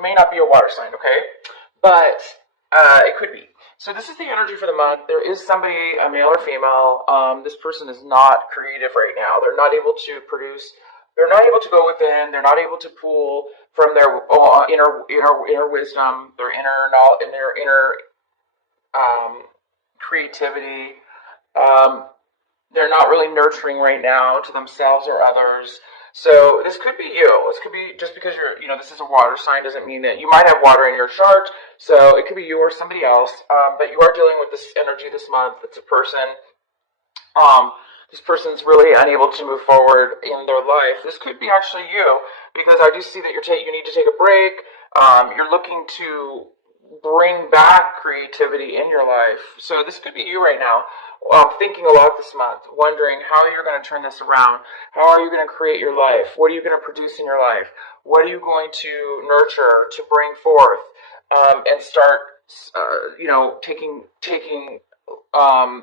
may not be a water sign, okay? But it could be. So this is the energy for the month. There is somebody, a male or female. This person is not creative right now. They're not able to produce. They're not able to go within. They're not able to pull from their inner wisdom, their inner knowledge, and their inner creativity. They're not really nurturing right now to themselves or others. So this could be you. This could be just because you're, this is a water sign doesn't mean that you might have water in your chart. So it could be you or somebody else. But you are dealing with this energy this month. It's a person. This person's really unable to move forward in their life. This could be actually you, because I do see that you need to take a break. You're looking to bring back creativity in your life. So this could be you right now. Thinking a lot this month, wondering how you're going to turn this around. How are you going to create your life? What are you going to produce in your life? What are you going to nurture, to bring forth, and start,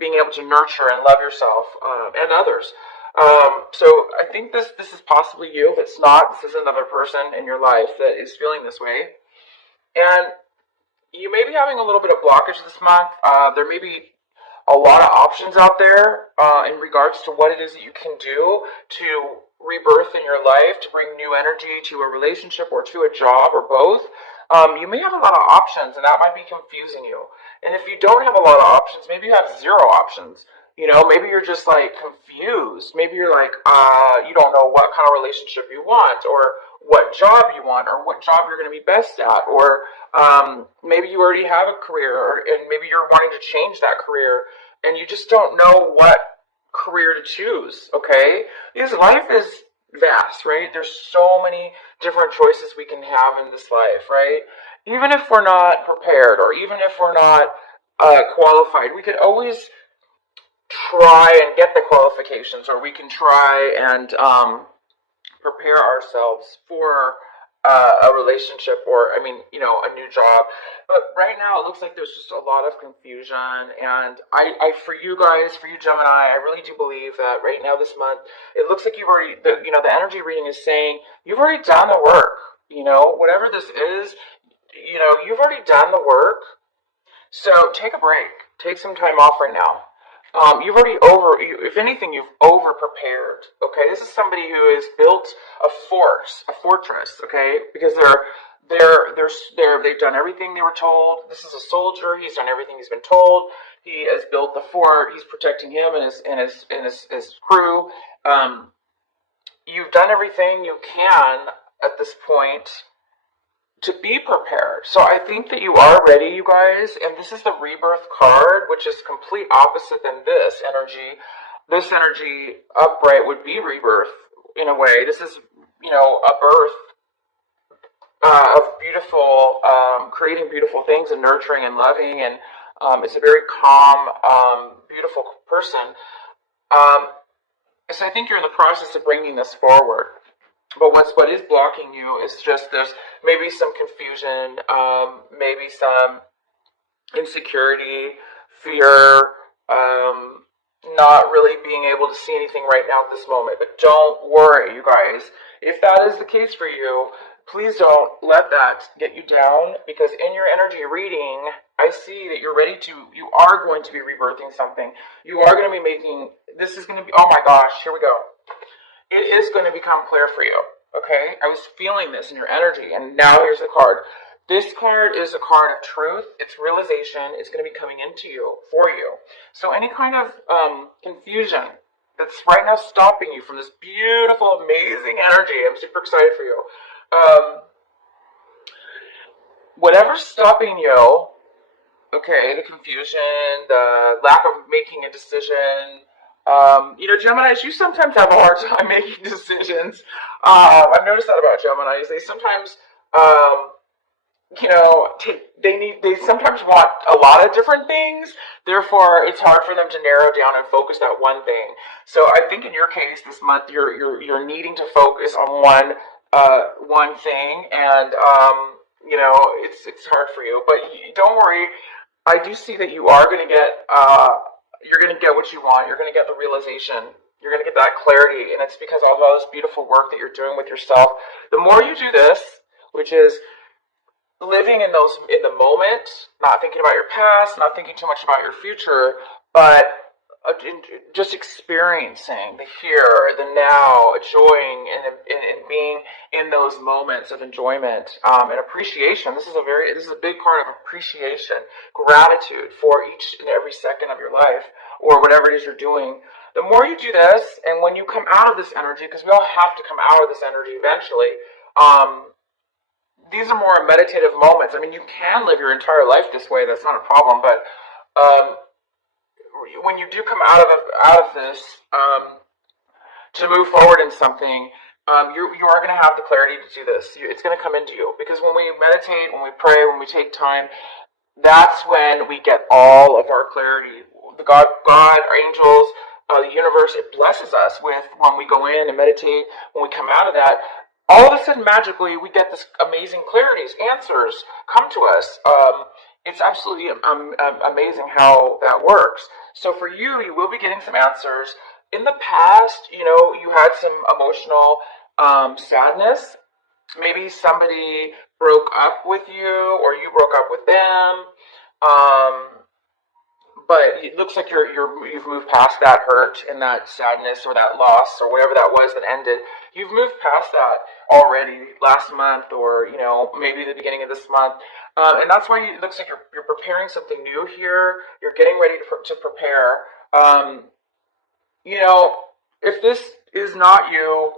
being able to nurture and love yourself and others. So I think this is possibly you. If it's not, this is another person in your life that is feeling this way. And you may be having a little bit of blockage this month. There may be a lot of options out there in regards to what it is that you can do to rebirth in your life, to bring new energy to a relationship or to a job or both. You may have a lot of options, and that might be confusing you. And if you don't have a lot of options, maybe you have zero options. Maybe you're just like confused. Maybe you're like, you don't know what kind of relationship you want, or what job you want, or what job you're going to be best at, or maybe you already have a career, and maybe you're wanting to change that career, and you just don't know what career to choose, okay? Because life is vast, right? There's so many different choices we can have in this life, right? Even if we're not prepared, or even if we're not qualified, we could always try and get the qualifications, or we can try and prepare ourselves for a relationship, or a new job. But right now it looks like there's just a lot of confusion, and I for you guys, for you Gemini, I really do believe that right now this month it looks like you've already, the energy reading is saying you've already done the work. Whatever this is, you've already done the work. So take a break, take some time off right now. You've already if anything, you've over prepared. Okay, this is somebody who has built a fortress. Okay, because they've done everything they were told. This is a soldier. He's done everything he's been told. He has built the fort. He's protecting him and his crew. You've done everything you can at this point to be prepared. So I think that you are ready, you guys, and this is the rebirth card, which is complete opposite than this energy. This energy upright would be rebirth in a way. This is, a birth of beautiful, creating beautiful things and nurturing and loving, and it's a very calm, beautiful person. So I think you're in the process of bringing this forward. But what is blocking you is just there's maybe some confusion, maybe some insecurity, fear, not really being able to see anything right now at this moment. But don't worry, you guys. If that is the case for you, please don't let that get you down, because in your energy reading, I see that you are going to be rebirthing something. You are going to be this is going to be, oh my gosh, here we go. It is going to become clear for you, okay? I was feeling this in your energy, and now here's the card. This card is a card of truth. It's realization. It's going to be coming into you, for you. So any kind of confusion that's right now stopping you from this beautiful, amazing energy, I'm super excited for you. Whatever's stopping you, okay, the confusion, the lack of making a decision, Geminis, you sometimes have a hard time making decisions. I've noticed that about Geminis. They sometimes, they sometimes want a lot of different things. Therefore, it's hard for them to narrow down and focus that one thing. So I think in your case this month, you're needing to focus on one thing, and it's hard for you. But don't worry. I do see that you are going to get. You're going to get what you want. You're going to get the realization. You're going to get that clarity. And it's because of all this beautiful work that you're doing with yourself. The more you do this, which is living in the moment, not thinking about your past, not thinking too much about your future, but just experiencing the here, the now, enjoying and being in those moments of enjoyment and appreciation. This is a big part of appreciation, gratitude for each and every second of your life or whatever it is you're doing. The more you do this, and when you come out of this energy, because we all have to come out of this energy eventually. These are more meditative moments. I mean, you can live your entire life this way. That's not a problem. But when you do come out of this to move forward in something, you are going to have the clarity to do this. It's going to come into you, because when we meditate, when we pray, when we take time, that's when we get all of our clarity. The God, our angels, the universe, it blesses us with, when we go in and meditate, when we come out of that, all of a sudden, magically, we get this amazing clarities, answers come to us. It's absolutely amazing how that works. So for you, you will be getting some answers. In the past, you had some emotional sadness. Maybe somebody broke up with you, or you broke up with them. But it looks like you've moved past that hurt and that sadness or that loss or whatever that was that ended. You've moved past that already last month, or maybe the beginning of this month, and that's why it looks like you're preparing something new here. You're getting ready to prepare. If this is not you,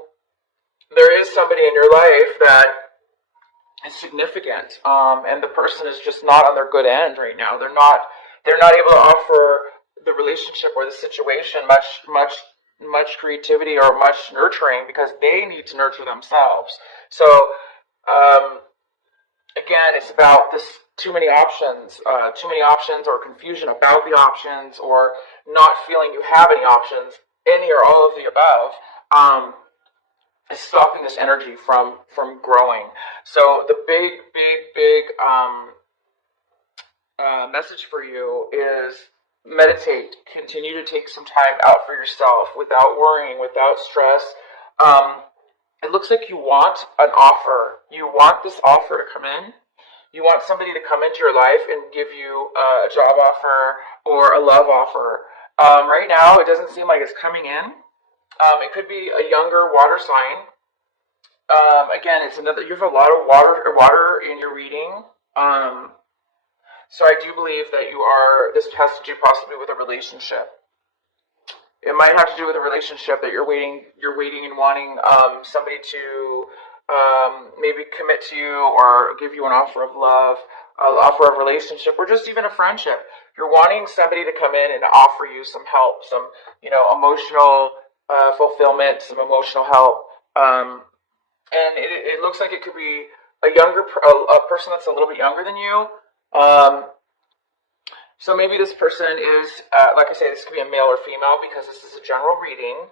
there is somebody in your life that is significant, and the person is just not on their good end right now. They're not able to offer the relationship or the situation much creativity or much nurturing, because they need to nurture themselves. So again, it's about this too many options or confusion about the options, or not feeling you have any options, any or all of the above, is stopping this energy from growing. So the big message for you is meditate. Continue to take some time out for yourself without worrying, without stress. It looks like you want an offer. You want this offer to come in. You want somebody to come into your life and give you a job offer or a love offer. Right now, it doesn't seem like it's coming in. It could be a younger water sign. Again, you have a lot of water in your reading. So I do believe that this has to do possibly with a relationship. It might have to do with a relationship that you're waiting and wanting somebody to maybe commit to you, or give you an offer of love, an offer of relationship, or just even a friendship. You're wanting somebody to come in and offer you some help, some emotional fulfillment, some emotional help. And it looks like it could be a person that's a little bit younger than you. So maybe this person is, like I say, this could be a male or female, because this is a general reading.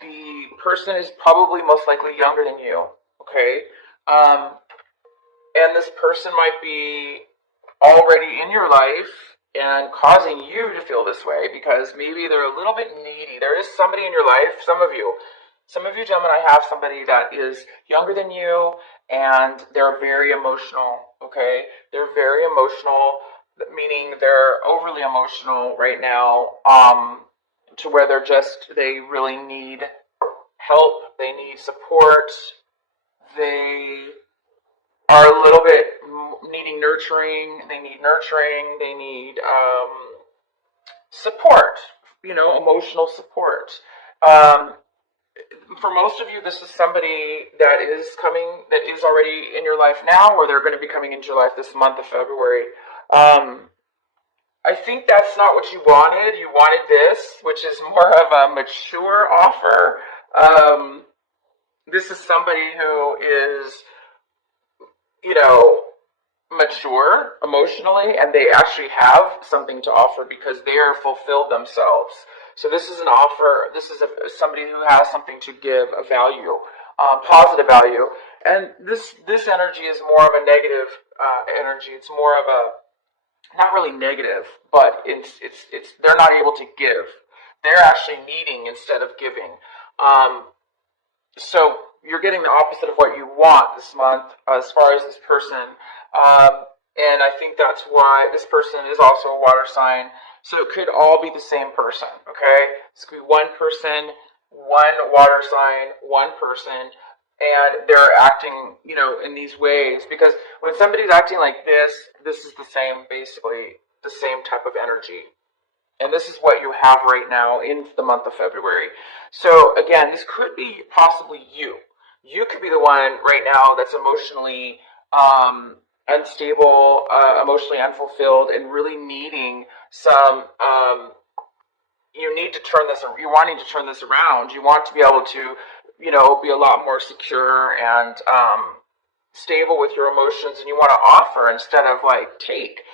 The person is probably most likely younger than you, okay? And this person might be already in your life and causing you to feel this way, because maybe they're a little bit needy. There is somebody in your life, some of you Gemini, have somebody that is younger than you, and they're very emotional, okay? They're very emotional, meaning they're overly emotional right now, to where they really need help, they need support, they are a little bit needing nurturing, they need support, emotional support. For most of you, this is somebody that is already in your life now, or they're going to be coming into your life this month of February. I think that's not what you wanted. You wanted this, which is more of a mature offer. This is somebody who is, mature emotionally, and they actually have something to offer because they are fulfilled themselves. So this is an offer. This is somebody who has something to give, a value, positive value. And this energy is more of a negative energy. It's more of a, not really negative, but it's they're not able to give. They're actually needing instead of giving. So you're getting the opposite of what you want this month as far as this person. And I think that's why this person is also a water sign. So it could all be the same person, okay? This could be one person, one water sign, one person, and they're acting, in these ways. Because when somebody's acting like this is the same, basically, the same type of energy. And this is what you have right now in the month of February. So again, this could be possibly you. You could be the one right now that's emotionally unstable, emotionally unfulfilled, and really needing some. You need to turn this. You're wanting to turn this around. You want to be able to, be a lot more secure and stable with your emotions, and you want to offer instead of like take.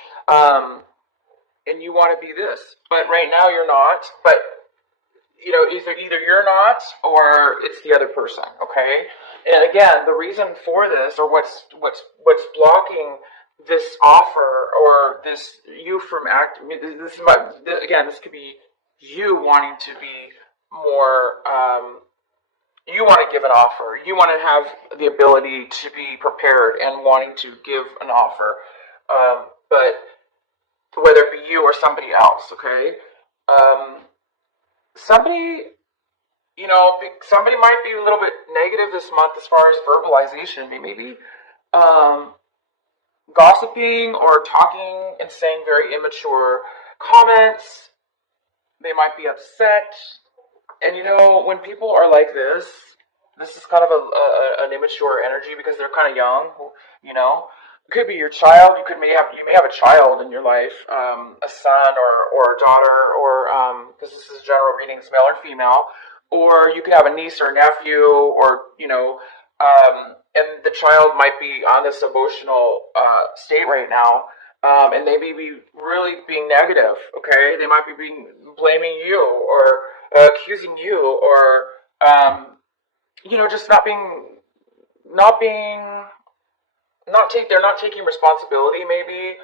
And you want to be this, but right now you're not. But either you're not or it's the other person. Okay. And again, the reason for this, or what's blocking this offer, or this you from acting. This could be you wanting to be more. You want to give an offer. You want to have the ability to be prepared and wanting to give an offer, but whether it be you or somebody else, okay? Somebody might be a little bit negative this month as far as verbalization. Maybe gossiping or talking and saying very immature comments. They might be upset. And when people are like this is kind of an immature energy because they're kind of young, It could be your child. You may have a child in your life, a son or a daughter, or because this is general readings, male or female, or you could have a niece or a nephew, or and the child might be on this emotional state right now, and they may be really being negative. Okay, they might be blaming you or accusing you, or just they're not taking responsibility maybe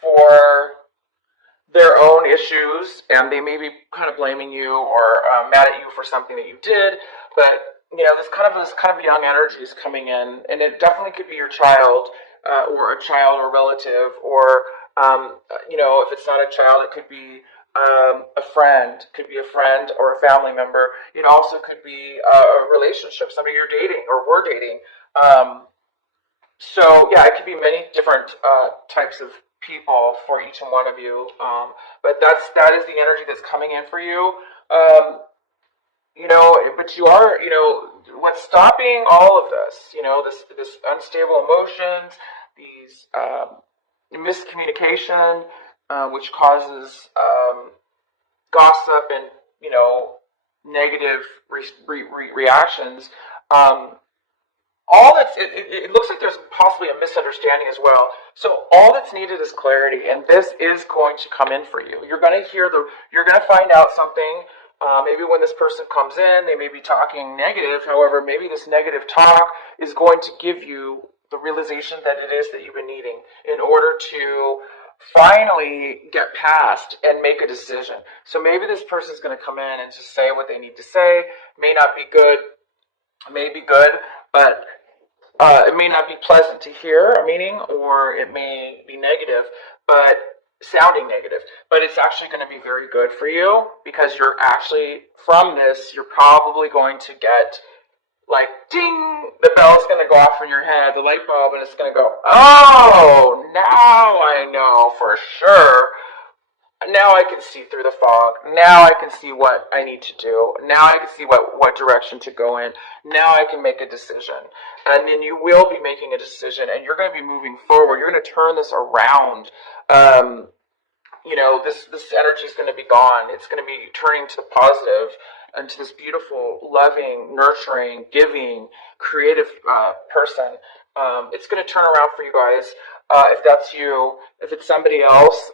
for their own issues, and they may be kind of blaming you or mad at you for something that you did. But this kind of young energy is coming in, and it definitely could be your child, or a child or relative, or if it's not a child, it could be a friend. Could be a friend or a family member. It also could be a relationship, somebody you're dating or were dating. So yeah, it could be many different types of people for each and one of you. But that is the energy that's coming in for you. But you are, what's stopping all of this? This unstable emotions, these miscommunication, which causes gossip and negative reactions. It looks like there's possibly a misunderstanding as well. So all that's needed is clarity, and this is going to come in for you. You're going to find out something. Maybe when this person comes in, they may be talking negative. However, maybe this negative talk is going to give you the realization that it is that you've been needing in order to finally get past and make a decision. So maybe this person is going to come in and just say what they need to say. May not be good, may be good, but it may not be pleasant to hear a meaning, or it may be negative, but sounding negative. But it's actually going to be very good for you, because you're actually, from this, you're probably going to get like ding, the bell's going to go off in your head, the light bulb, and it's going to go, oh, now I know for sure. Now I can see through the fog. Now I can see what I need to do. Now I can see what direction to go in. Now I can make a decision. And then you will be making a decision, and you're going to be moving forward. You're going to turn this around. This energy is going to be gone. It's going to be turning to the positive and to this beautiful, loving, nurturing, giving, creative person. It's going to turn around for you guys. If that's you, if it's somebody else,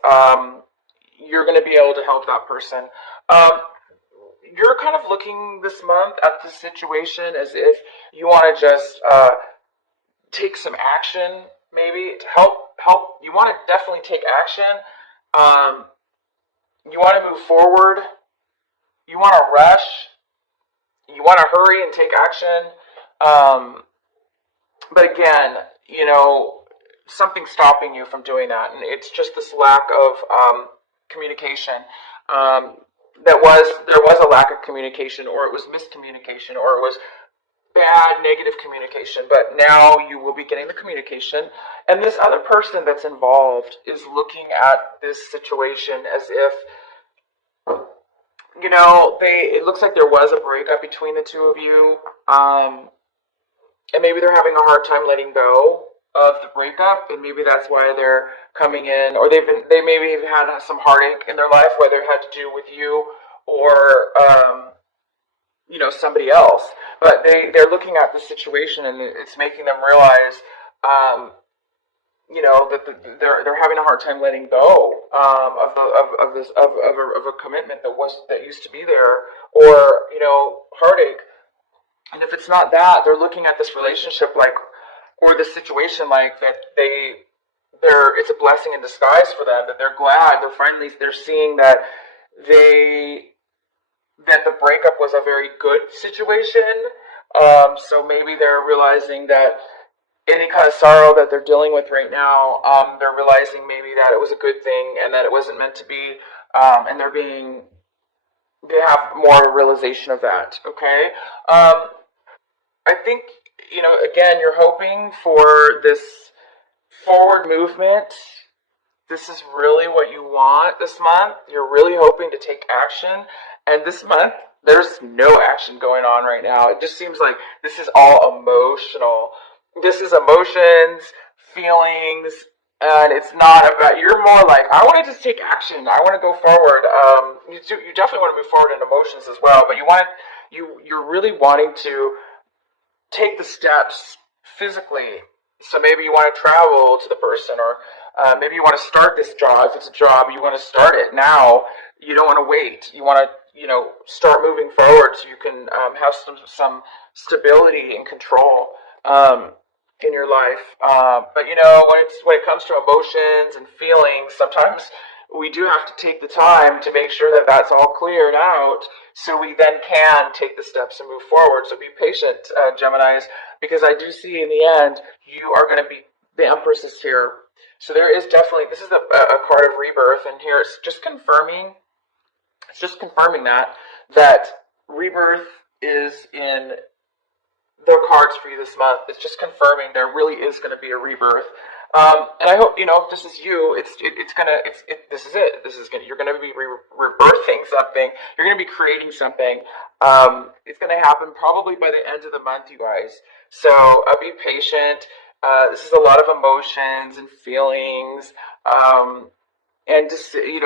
you're going to be able to help that person. You're kind of looking this month at the situation as if you want to just take some action, maybe to help. You want to definitely take action. You want to move forward. You want to rush. You want to hurry and take action. But again, something's stopping you from doing that, and it's just this lack of communication. There was a lack of communication, or it was miscommunication, or it was bad negative communication, but now you will be getting the communication, and this other person that's involved is looking at this situation as if it looks like there was a breakup between the two of you, and maybe they're having a hard time letting go of the breakup, and maybe that's why they're coming in, or they maybe have had some heartache in their life, whether it had to do with you or somebody else. But they're looking at the situation, and it's making them realize that they're having a hard time letting go of a commitment that used to be there, or heartache. And if it's not that, they're looking at this relationship or this situation like that it's a blessing in disguise for them, that they're glad, they're seeing that that the breakup was a very good situation. So maybe they're realizing that any kind of sorrow that they're dealing with right now, they're realizing maybe that it was a good thing and that it wasn't meant to be, and they have more realization of that. Okay. I think, again, you're hoping for this forward movement. This is really what you want this month. You're really hoping to take action. And this month, there's no action going on right now. It just seems like this is all emotional. This is emotions, feelings, and it's not about, you're more like, I want to just take action. I want to go forward. You definitely want to move forward in emotions as well, but you're really wanting to take the steps physically. So maybe you want to travel to the person, or maybe you want to start this job. If it's a job, you want to start it now. You don't want to wait. You want to, start moving forward so you can have some stability and control in your life. But when it comes to emotions and feelings, sometimes we do have to take the time to make sure that that's all cleared out, so we then can take the steps and move forward. So be patient, Geminis, because I do see in the end you are going to be, the Empress is here. So there is definitely, this is a card of rebirth, and here it's just confirming that rebirth is in the cards for you this month. It's just confirming there really is going to be a rebirth. And I hope, if this is you, this is it. You're going to be rebirthing something. You're going to be creating something. It's going to happen probably by the end of the month, you guys. So be patient. This is a lot of emotions and feelings. And just, you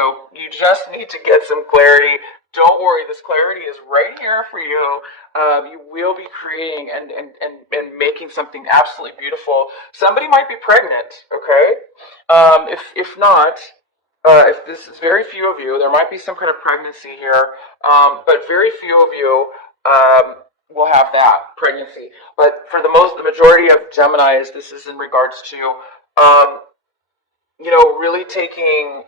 just need to get some clarity. Don't worry, this clarity is right here for you. You will be creating and making something absolutely beautiful. Somebody might be pregnant, okay? If not, if this is very few of you, there might be some kind of pregnancy here, but very few of you will have that pregnancy. But for the majority of Geminis, this is in regards to, really taking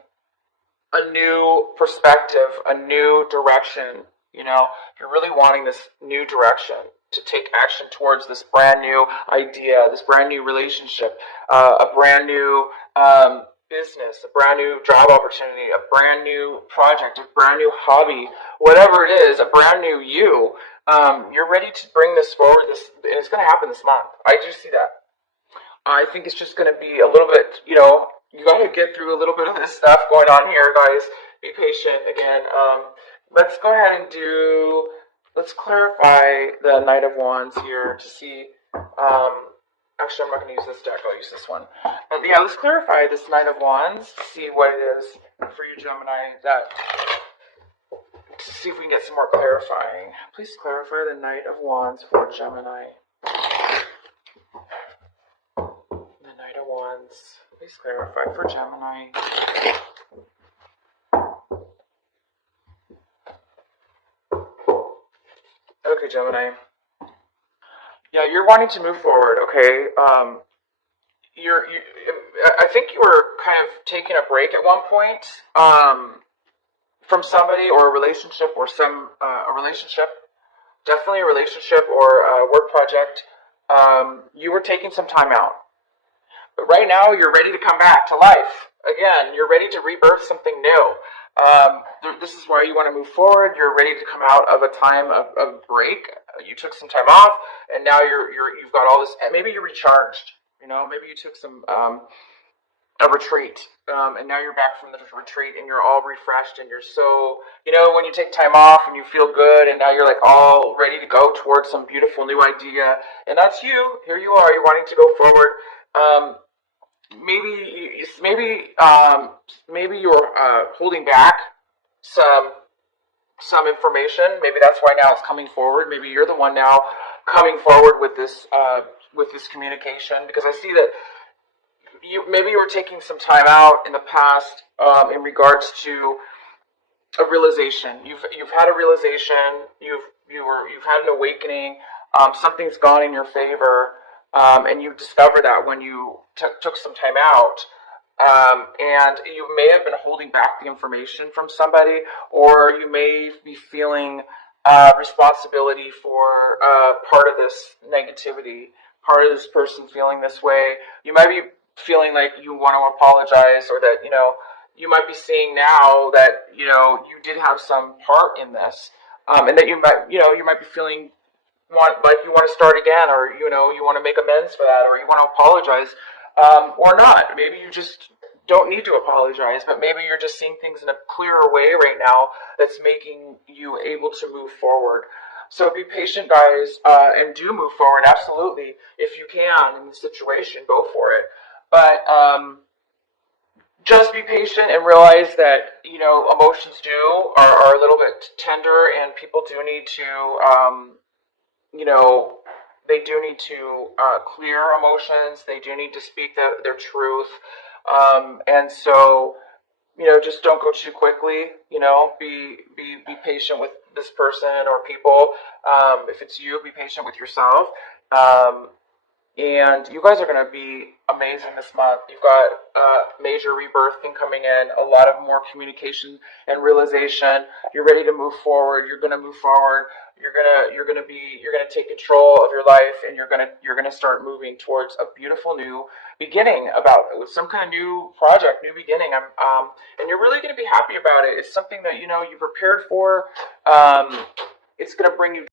a new perspective, a new direction. You're really wanting this new direction to take action towards this brand new idea, this brand new relationship, a brand new business, a brand new job opportunity, a brand new project, a brand new hobby, whatever it is, a brand new you. You're ready to bring this forward, and it's going to happen this month. I do see that. I think it's just going to be a little bit, you got to get through a little bit of this stuff going on here, guys. Be patient again. Let's go ahead and let's clarify the Knight of Wands here to see, actually I'm not going to use this deck, I'll use this one. But yeah, let's clarify this Knight of Wands to see what it is for you, Gemini, to see if we can get some more clarifying. Please clarify the Knight of Wands for Gemini. The Knight of Wands. Please clarify for Gemini. Okay, Gemini. Yeah, you're wanting to move forward, okay? I think you were kind of taking a break at one point from somebody or a relationship or a relationship. Definitely a relationship or a work project. you were taking some time out. But right now, you're ready to come back to life. Again, you're ready to rebirth something new. This is why you want to move forward. You're ready to come out of a time of break. You took some time off, and now you've got all this. Maybe you're recharged. Maybe you took a retreat, and now you're back from the retreat, and you're all refreshed, and you're so, when you take time off and you feel good, and now you're like all ready to go towards some beautiful new idea, and that's you. Here you are. You're wanting to go forward. Maybe you're holding back some information. Maybe that's why now it's coming forward. Maybe you're the one now coming forward with this communication, because I see that maybe you were taking some time out in the past in regards to a realization. You've had a realization. You've had an awakening. Something's gone in your favor. And you discover that when you took some time out, and you may have been holding back the information from somebody, or you may be feeling responsibility for part of this negativity, part of this person feeling this way. You might be feeling like you want to apologize, or that you might be seeing now that you did have some part in this, and that you might be feeling like you want to start again, or you want to make amends for that, or you want to apologize, or not. Maybe you just don't need to apologize, but maybe you're just seeing things in a clearer way right now that's making you able to move forward. So be patient, guys, and do move forward. Absolutely, if you can in the situation, go for it. But just be patient and realize that emotions are a little bit tender, and people do need to they do need to clear emotions. They do need to speak their truth. And so, just don't go too quickly. Be patient with this person or people. If it's you, be patient with yourself. And you guys are going to be amazing this month. You've got major rebirthing coming in, a lot of more communication and realization. You're ready to move forward. You're going to move forward. You're gonna take control of your life, and you're gonna start moving towards a beautiful new beginning, with some kind of new project, new beginning. And you're really gonna be happy about it. It's something that you prepared for. It's gonna bring you